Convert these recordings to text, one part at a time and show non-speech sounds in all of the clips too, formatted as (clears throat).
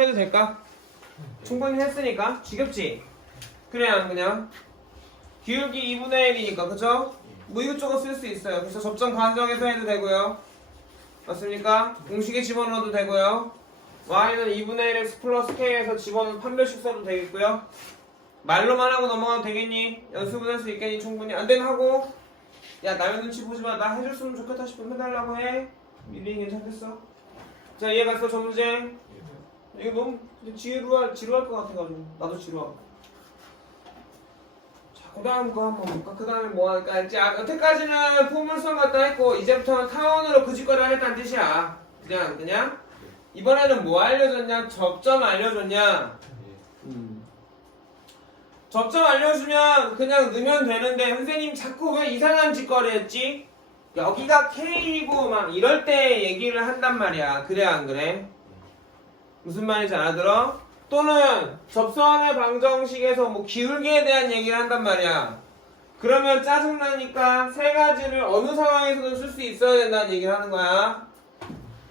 해도 될까? 충분히 했으니까 지겹지? 그래 안 그냥 기울기 2분의 1이니까 그쵸? 뭐 이것저것 쓸 수 있어요 그래서 접점 가정해서 해도 되고요 맞습니까? 공식에 집어넣어도 되고요 y는 2분의 1x 플러스 k에서 집어넣은 판별식 써도 되겠고요 말로만 하고 넘어가도 되겠니? 연습은 할 수 있겠니? 충분히 안 되면 하고 야 남의 눈치 보지 마나 해줬으면 좋겠다 싶으면 해달라고 해 미리 괜찮겠어? 자 이해 갔어 전문쟁? 이거 너무 지루할, 지루할 것 같아가지고 나도 지루하고 자, 그 다음 거 한번 볼까? 그 다음에 뭐 할까 했지? 아, 여태까지는 포물선 갖다 했고 이제부터는 타원으로 그 짓거리를 하겠다는 뜻이야 그냥 그냥 이번에는 뭐 알려줬냐? 접점 알려줬냐? 접점 알려주면 그냥 넣으면 되는데 선생님 자꾸 왜 이상한 짓거리 했지? 여기가 K이고 막 이럴 때 얘기를 한단 말이야 그래 안 그래? 무슨 말인지 알아들어? 또는 접선의 방정식에서 뭐 기울기에 대한 얘기를 한단 말이야. 그러면 짜증나니까 세 가지를 어느 상황에서든 쓸수 있어야 된다는 얘기를 하는 거야.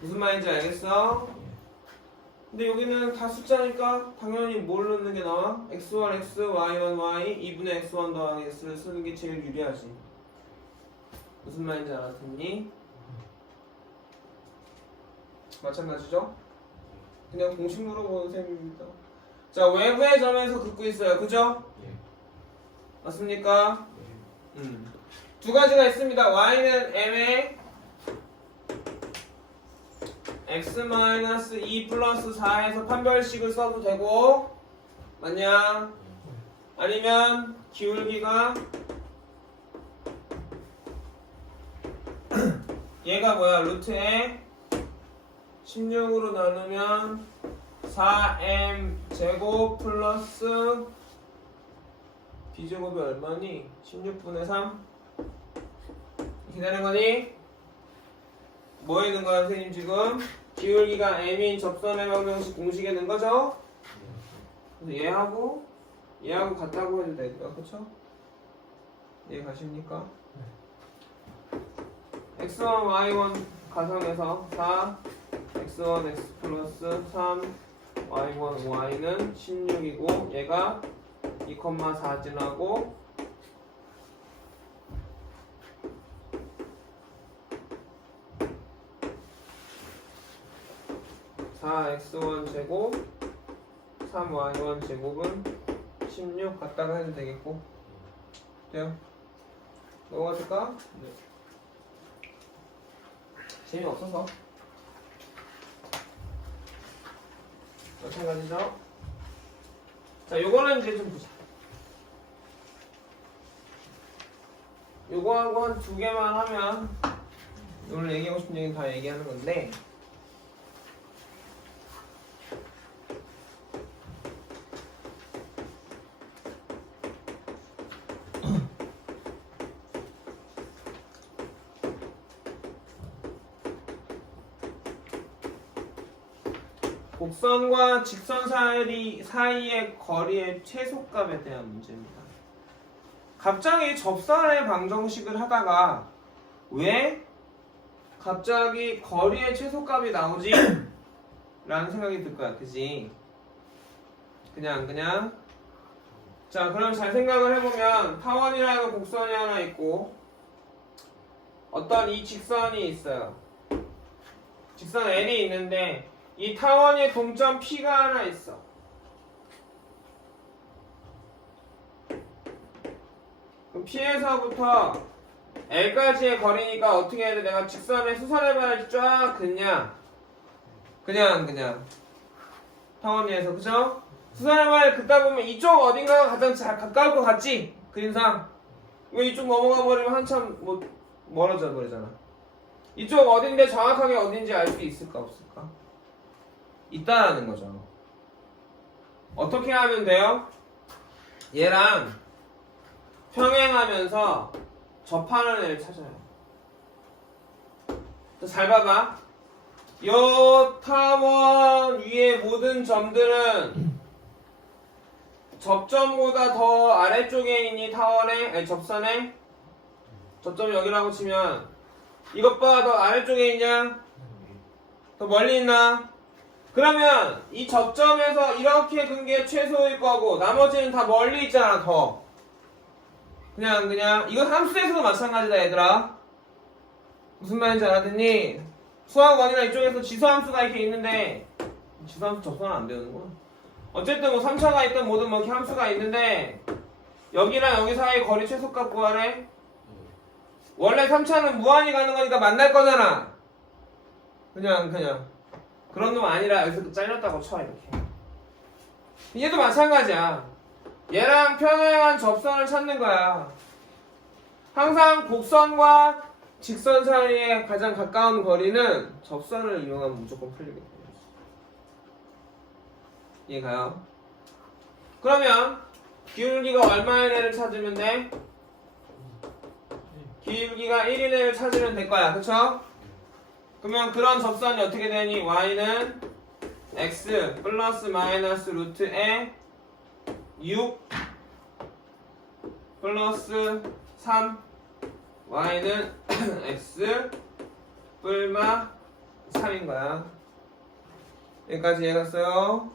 무슨 말인지 알겠어? 근데 여기는 다 숫자니까 당연히 뭘 넣는 게 나와? x1 x, y1 y, 2분의 x1 더하기 x를 쓰는 게 제일 유리하지. 무슨 말인지 알았니? 마찬가지죠? 그냥 공식 물어보는 셈입니다. 자, 외부의 점에서 긋고 있어요. 그죠? 맞습니까? 음. 두 가지가 있습니다. y는 m에 x-2 플러스 4에서 판별식을 써도 되고 맞냐? 아니면 기울기가 (clears throat) 얘가 뭐야? 루트에 16으로 나누면 4m 제곱 플러스 b제곱이 얼마니? 16분의 3 이렇게 되는 거니? 뭐 있는 거야 선생님 지금? 기울기가 m인 접선의 방정식 공식에 넣은 거죠? 그래서 얘하고 얘하고 같다고 해도 되고요 그쵸? 이해 가십니까? x1, y1 가성에서 4 x1, x 플러스 3 y1, y는 16이고 얘가 2,4 지나고 사 x1 제곱 3y1 제곱은 16 갖다가 해도 되겠고 돼요? 넘어가실까? 재미없어서 마찬가지죠? 자, 요거는 이제 좀 보자. 요거하고 한 두 개만 하면 오늘 얘기하고 싶은 얘기 다 얘기하는 건데 곡선과 직선 사이, 사이의 거리의 최소값에 대한 문제입니다. 갑자기 접선의 방정식을 하다가 왜 갑자기 거리의 최소값이 나오지? (clears throat) 라는 생각이 들 거야, 그지? 그냥, 그냥. 자, 그럼 잘 생각을 해보면 타원이라는 곡선이 하나 있고 어떤 이 직선이 있어요. 직선 L이 있는데 이 타원의 동점 P가 하나 있어. 그럼 P에서부터 L까지의 거리니까 어떻게 해야 돼? 내가 직선의 수선해봐야지 쫙 긋냐? 그냥 그냥 타원위에서 그죠? 수선해봐야 긋다 보면 이쪽 어딘가가 가장 잘 가까울 것 같지? 그림상 왜 이쪽 넘어가 버리면 한참 뭐 멀어져 버리잖아. 이쪽 어딘데 정확하게 어딘지 알 수 있을까 없을까? 있다라는 거죠. 어떻게 하면 돼요? 얘랑 평행하면서 접하는 애를 찾아요. 자, 잘 봐봐. 요 타원 위의 모든 점들은 접점보다 더 아래쪽에 있니 타원에 아니 접선에 접점 여기라고 치면 이것보다 더 아래쪽에 있냐? 더 멀리 있나? 그러면 이 접점에서 이렇게 근게 최소일 거고 나머지는 다 멀리 있잖아 더. 그냥 그냥 이건 함수에서도 마찬가지다 얘들아. 무슨 말인지 알아듣니? 수학 원이나 이쪽에서 지수함수가 이렇게 있는데 지수함수 접선은 안 되는구나. 어쨌든 뭐 3차가 있든 뭐든 뭐 함수가 있는데 여기랑 여기 사이 거리 최소값 구하래? 원래 3차는 무한히 가는 거니까 만날 거잖아. 그냥 그냥 그런 놈 아니라 여기서 잘렸다고 쳐 이렇게 얘도 마찬가지야 얘랑 평행한 접선을 찾는 거야 항상 곡선과 직선 사이에 가장 가까운 거리는 접선을 이용하면 무조건 풀리게 돼요 이해가요? 그러면 기울기가 얼마인 애를 찾으면 돼? 기울기가 1인 애를 찾으면 될 거야 그쵸? 그러면 그런 접선이 어떻게 되니? y는 x 플러스 마이너스 루트에 6 플러스 3 y는 (clears throat) x 뿔마 3인 거야 여기까지 이해갔어요?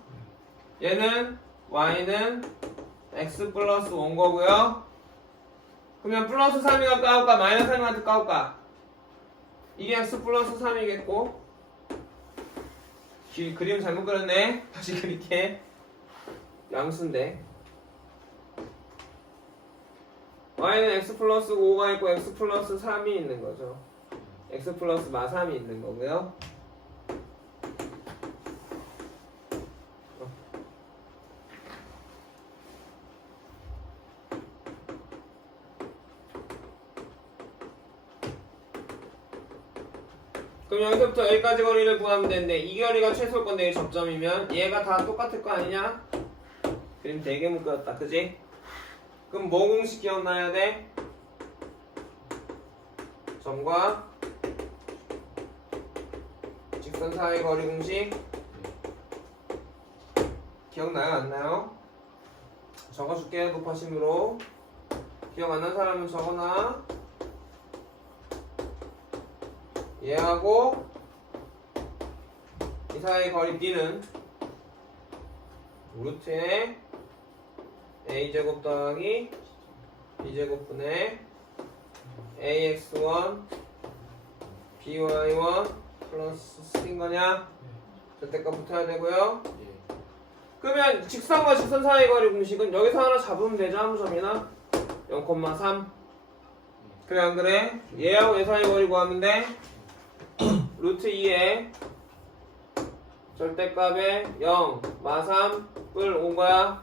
얘는 y는 x 플러스 5인 거고요 그러면 플러스 3이 가까울까 마이너스 3이 가까울까 이게 x 플러스 3이겠고. 기, 그림 잘못 그렸네. (laughs) 다시 그릴게. 양수인데. Y는 x 플러스 5가 있고 x 플러스 3이 있는 거죠. X 플러스 마 3이 있는 거고요 그럼 여기서부터 여기까지 거리를 구하면 되는데 이 거리가 최소일 건데 이 접점이면 얘가 다 똑같을 거 아니냐? 그림 되게 못 그렸다 그지? 그럼 뭐 공식 기억나야 돼? 점과 직선 사이 거리 공식 기억나요 안 나요? 적어줄게 높아심으로 기억 안 난 사람은 적어놔 얘하고 이 사이 거리 b는 루트에 a제곱 더하기 b제곱분의 ax1 by1 플러스 3인 거냐? 절대값 붙어야 되고요 그러면 직선과 직선 사이 거리 공식은 여기서 하나 잡으면 되죠 아무 점이나 0,3 그래 안 그래? 얘하고 얘 사이 거리 구하면 돼 루트 2에 절대값에 0, 마3, 뿔 5거야?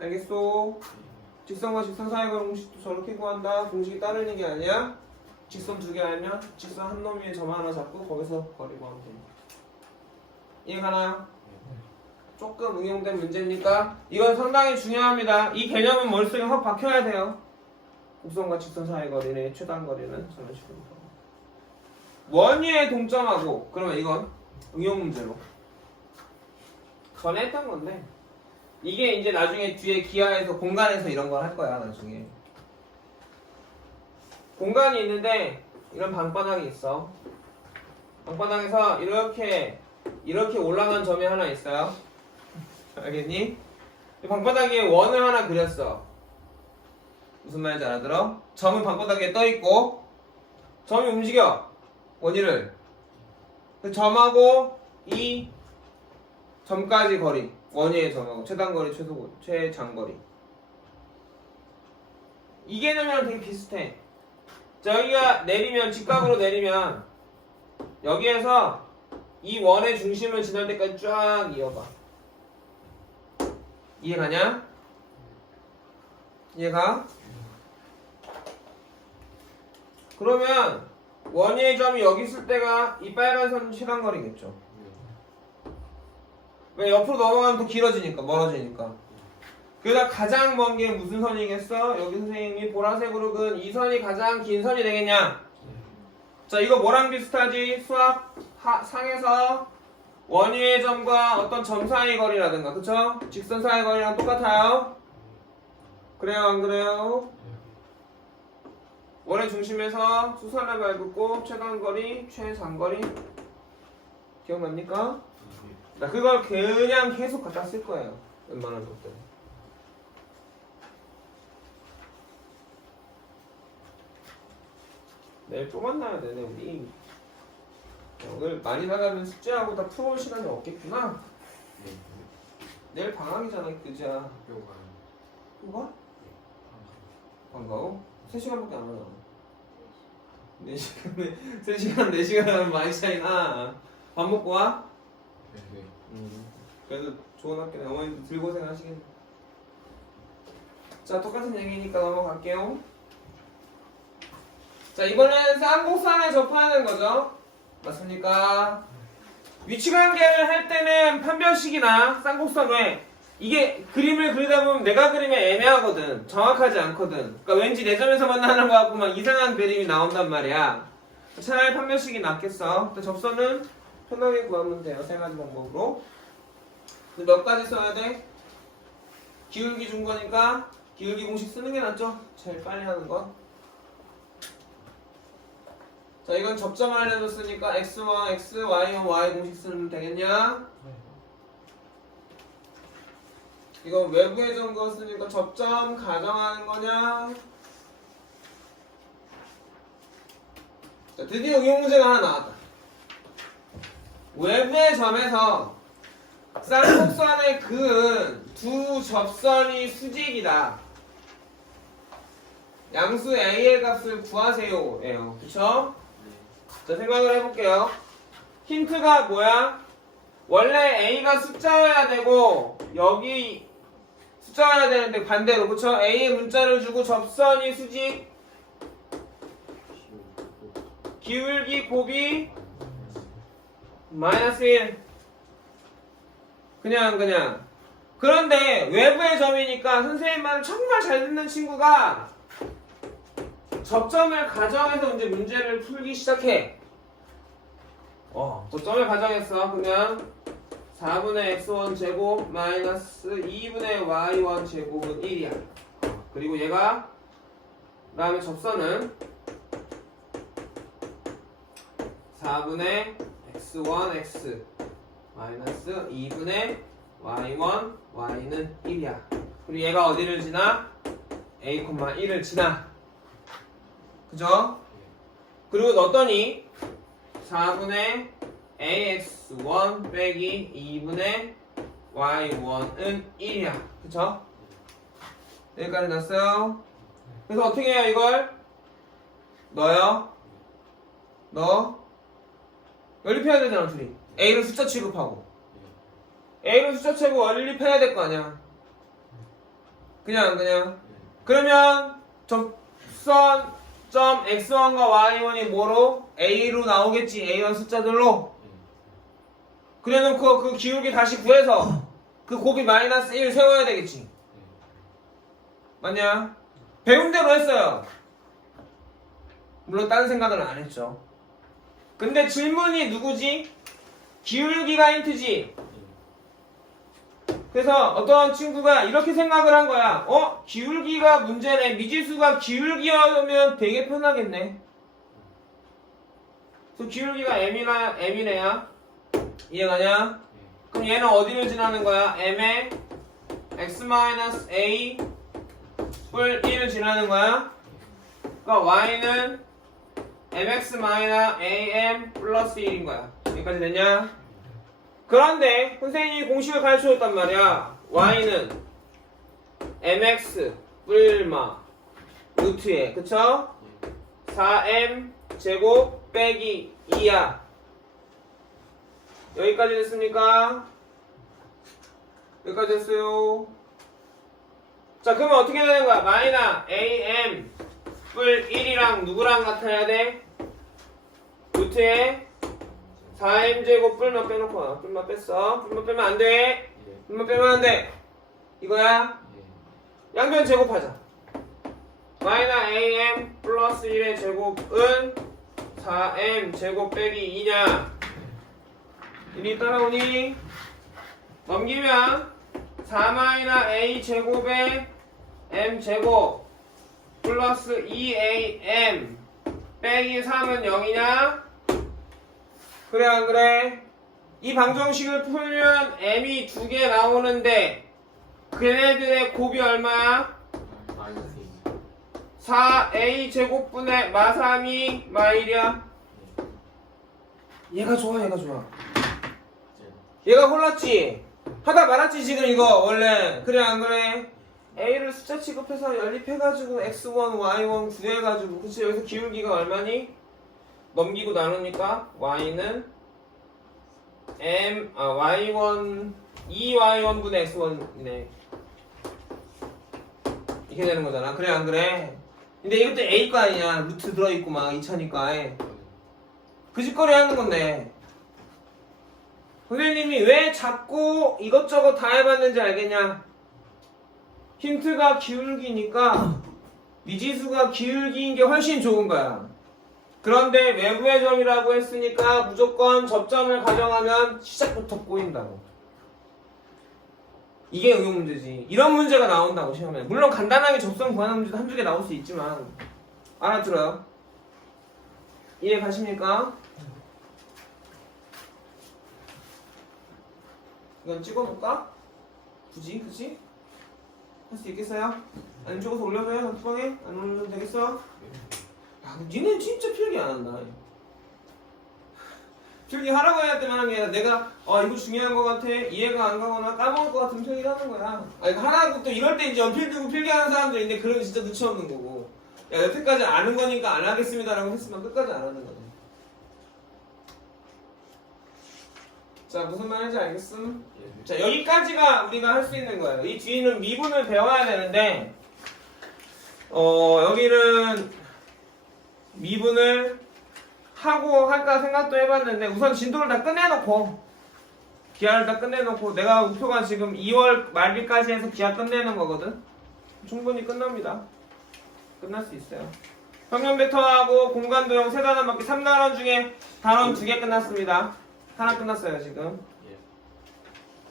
알겠소? 직선과 직선 사이 거리 공식도 저렇게 구한다. 공식이 따르는 게 아니야? 직선 두 개 알면 직선 한 놈 위에 점 하나 잡고 거기서 거리 구하면 돼 이해가나요? 조금 응용된 문제입니까? 이건 상당히 중요합니다. 이 개념은 머릿속에 확 박혀야 돼요. 곡선과 직선 사이 거리는 최단 거리는 저런 식으로. 원위에 동점하고 그러면 이건 응용 문제로. 전에 했던 건데 이게 이제 나중에 뒤에 기하에서 공간에서 이런 걸 할 거야 나중에. 공간이 있는데 이런 방바닥이 있어. 방바닥에서 이렇게 이렇게 올라간 점이 하나 있어요. (laughs) 알겠니? 이 방바닥에 원을 하나 그렸어. 무슨 말인지 알아들어? 점은 방바닥에 떠 있고 점이 움직여 원위를. 그 점하고 이 점까지 거리 원위의 점하고 최단거리 최소 최장거리 이 개념이랑 되게 비슷해 자 여기가 내리면 직각으로 내리면 여기에서 이 원의 중심을 지날 때까지 쫙 이어봐 이해가냐? 이해가? 그러면 원위의 점이 여기 있을 때가 이 빨간 선 최단거리겠죠. 왜 옆으로 넘어가면 더 길어지니까 멀어지니까. 그러다 가장 먼 게 무슨 선이겠어? 여기 선생님이 보라색으로 그은 이 선이 가장 긴 선이 되겠냐? 자 이거 뭐랑 비슷하지? 수학 하- 상에서 원위의 점과 어떤 점 사이 거리라든가 그쵸? 직선 사이 거리랑 똑같아요? 그래요 안 그래요? 원의 중심에서 수선을 밟고 최단거리, 최장거리 기억납니까? 나 그걸 그냥 계속 갖다 쓸 거예요. 웬만한 것들. 내일 또 만나야 되네 우리. 오늘 많이 나가면 숙제하고 다 풀어올 시간이 없겠구나. 네. 내일 방학이잖아, 그지야. 가는 뭐가? 반가워? 3시간밖에 안 하잖아. 4시간, 3시간, 4시간 하면 많이 차이나. 밥 먹고 와? 네, 네. 음. 그래도 좋은 학교네. 어머님도 들고생 하시겠네. 자, 똑같은 얘기니까 넘어갈게요. 자, 이번엔 쌍곡선에 접하는 거죠. 맞습니까? 위치관계를 할 때는 판별식이나 쌍곡선 외 이게 그림을 그리다 보면 내가 그리면 애매하거든. 정확하지 않거든. 그러니까 왠지 내 점에서 만나는 거 같고 막 이상한 그림이 나온단 말이야. 차라리 판별식이 낫겠어. 근데 접선은 편하게 구하면 돼요. 세 가지 방법으로. 몇 가지 써야 돼? 기울기 준 거니까 기울기 공식 쓰는 게 낫죠? 제일 빨리 하는 건. 자, 이건 접점을 알려줬으니까 x1, x, y1, y 공식 쓰면 되겠냐? 이거 외부의 점거 쓰니까 접점 가정하는 거냐? 자, 드디어 이 문제가 하나 나왔다. 외부의 점에서 쌍곡선의 그은 두 접선이 수직이다. 양수 a의 값을 구하세요. 예요. 그쵸? 자, 생각을 해볼게요. 힌트가 뭐야? 원래 a가 숫자여야 되고, 여기 숫자여야 되는데 반대로, 그쵸? a의 문자를 주고 접선이 수직, 기울기 곱이 마이너스 1. 그냥, 그냥. 그런데 외부의 점이니까 선생님 말을 정말 잘 듣는 친구가 접점을 가정해서 이제 문제를 풀기 시작해. 어, 접점을 가정했어. 그러면 4분의 x1 제곱 마이너스 2분의 y1 제곱은 1이야. 그리고 얘가 그 다음에 접선은 4분의 x1 x 마이너스 2분의 y1 y는 1이야. 그리고 얘가 어디를 지나? a, 1을 지나. 그죠? 그리고 넣었더니 4분의 ax1 빼기 2분의 y1은 1이야. 그쵸? 여기까지 났어요. 그래서 어떻게 해요, 이걸? 넣어요? 넣어? 연립해야 되잖아, 둘이. a를 숫자 취급하고. a를 숫자 취급하고 연립해야 될 거 아니야. 그냥, 그냥. 그러면 접선 점 x1과 y1이 뭐로? a로 나오겠지. a1 숫자들로. 그래놓고 그 기울기 다시 구해서 그 곱이 마이너스 1 세워야 되겠지. 맞냐? 배운 대로 했어요. 물론 다른 생각은 안 했죠. 근데 질문이 누구지? 기울기가 힌트지. 그래서 어떤 친구가 이렇게 생각을 한 거야. 어? 기울기가 문제네. 미지수가 기울기여면 되게 편하겠네. 그래서 기울기가 m이나 m이네야. 이해가냐? 그럼 얘는 어디를 지나는 거야? m에 x-a 뿔 1을 지나는 거야. 그러니까 y는 mx-am 플러스 1인 거야. 여기까지 됐냐? 그런데 선생님이 공식을 가르쳐줬단 말이야. y는 mx 뿔마 루트에 그쵸? 4m 제곱 빼기 2야. 여기까지 됐습니까? 여기까지 됐어요. 자, 그러면 어떻게 되는 거야? 마이너 am 뿔 1이랑 누구랑 같아야 돼? 루트에 4m 제곱 뿔만 빼놓고 와. 뿔만 뺐어. 뿔만 빼면 안 돼. 뿔만 빼면 안 돼. 이거야. 양변 제곱하자. 마이너 am 플러스 1의 제곱은 4m 제곱 빼기 2냐? 이리 따라오니? 넘기면 4 마이너 a 제곱에 m 제곱 플러스 2am 빼기 3은 0이냐? 그래 안 그래? 이 방정식을 풀면 m이 두 개 나오는데 걔네들의 곱이 얼마야? 마이너스 4a 제곱분의 마3이 마일이야. 얘가 좋아, 얘가 좋아. 2 얘가 골랐지? 하다 말았지 지금 이거. 원래. 그래 안 그래? a를 숫자 취급해서 연립해가지고 x1, y1 구해가지고 그치 여기서 기울기가 얼마니? 넘기고 나누니까? Y는? M 아 y1 2y1분의 x1이네. 이렇게 되는 거잖아. 그래 안 그래? 근데 이것도 a 거 아니야. 루트 들어있고 막 2차니까. 그 짓거리 하는 건데 선생님이 왜 자꾸 이것저것 다 해봤는지 알겠냐? 힌트가 기울기니까 미지수가 기울기인 게 훨씬 좋은 거야. 그런데 외부의 점이라고 했으니까 무조건 접점을 가정하면 시작부터 꼬인다고. 이게 응용 문제지. 이런 문제가 나온다고 시험에. 물론 간단하게 접점 구하는 문제도 한두 개 나올 수 있지만 알아들어요? 이해 가십니까? 이건 찍어볼까? 굳이? 그치? 할 수 있겠어요? 안 찍어서 올려줘요? 단투방에? 안 올려도 되겠어? 야, 니네 진짜 필기 안 한다. 필기 하라고 해야 하는 게 아니라 내가 아 이거 중요한 거 같아 이해가 안 가거나 까먹을 것 같으면 필기 하는 거야. 아 이거 하라고 또 이럴 때 이제 연필 들고 필기하는 사람들 있는데 그러면 진짜 눈치 없는 거고. 야 여태까지 아는 거니까 안 하겠습니다라고 했으면 끝까지 안 하는 거지. 자 무슨 말인지 알겠음? 자 여기까지가 우리가 할 수 있는 거예요. 이 뒤는 미분을 배워야 되는데 어 여기는 미분을 하고 할까 생각도 해봤는데 우선 진도를 다 끝내놓고 기하를 다 끝내놓고 내가 목표가 지금 2월 말일까지 해서 기하 끝내는 거거든. 충분히 끝납니다. 끝날 수 있어요. 평면 벡터하고 공간 도형 세 단원 맞기 3단원 중에 단원 두 개 끝났습니다. 하나 끝났어요 지금. 예.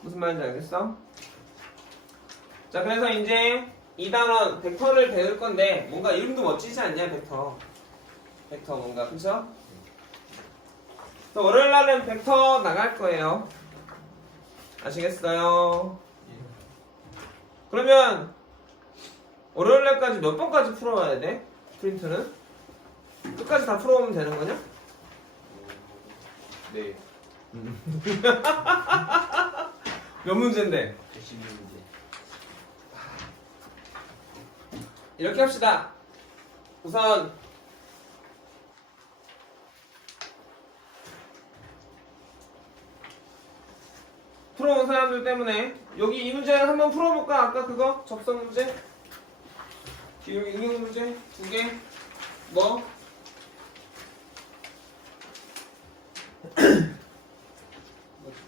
무슨 말인지 알겠어? 자, 그래서 이제 이 단원 벡터를 배울 건데 뭔가 이름도 멋지지 않냐, 벡터. 벡터 뭔가, 그쵸? 또 월요일 날은 벡터 나갈 거예요. 아시겠어요? 그러면 월요일 날까지 몇 번까지 풀어와야 돼? 프린트는? 끝까지 다 풀어오면 되는 거냐? 네. (laughs) 몇 문제인데? 112문제. 이렇게 합시다. 우선 풀어온 사람들 때문에 여기 이 문제를 한번 풀어볼까? 아까 그거 접선 문제, 기울 응용 문제 두 개, 뭐?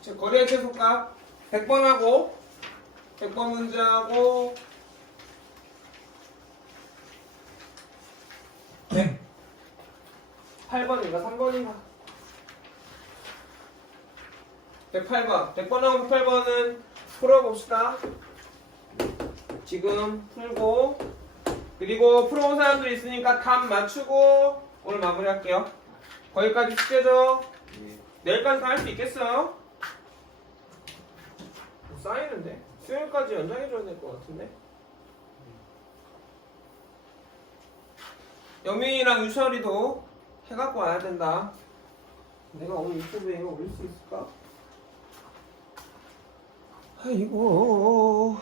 자, 거리의 최소값 100번 하고 100번 문제하고 100 8번인가? 3번인가? 108번. 100번하고 108번은 풀어봅시다. 지금 풀고 그리고 풀어온 사람들 있으니까 답 맞추고 오늘 마무리할게요. 거기까지 숙제죠? 예. 내일까지 다 할 수 있겠어요? 뭐 쌓이는데? 수요일까지 연장해줘야 될 것 같은데? 영민이랑 유철이도 해갖고 와야 된다. 내가 오늘 유튜브에 이거 올릴 수 있을까? 아이고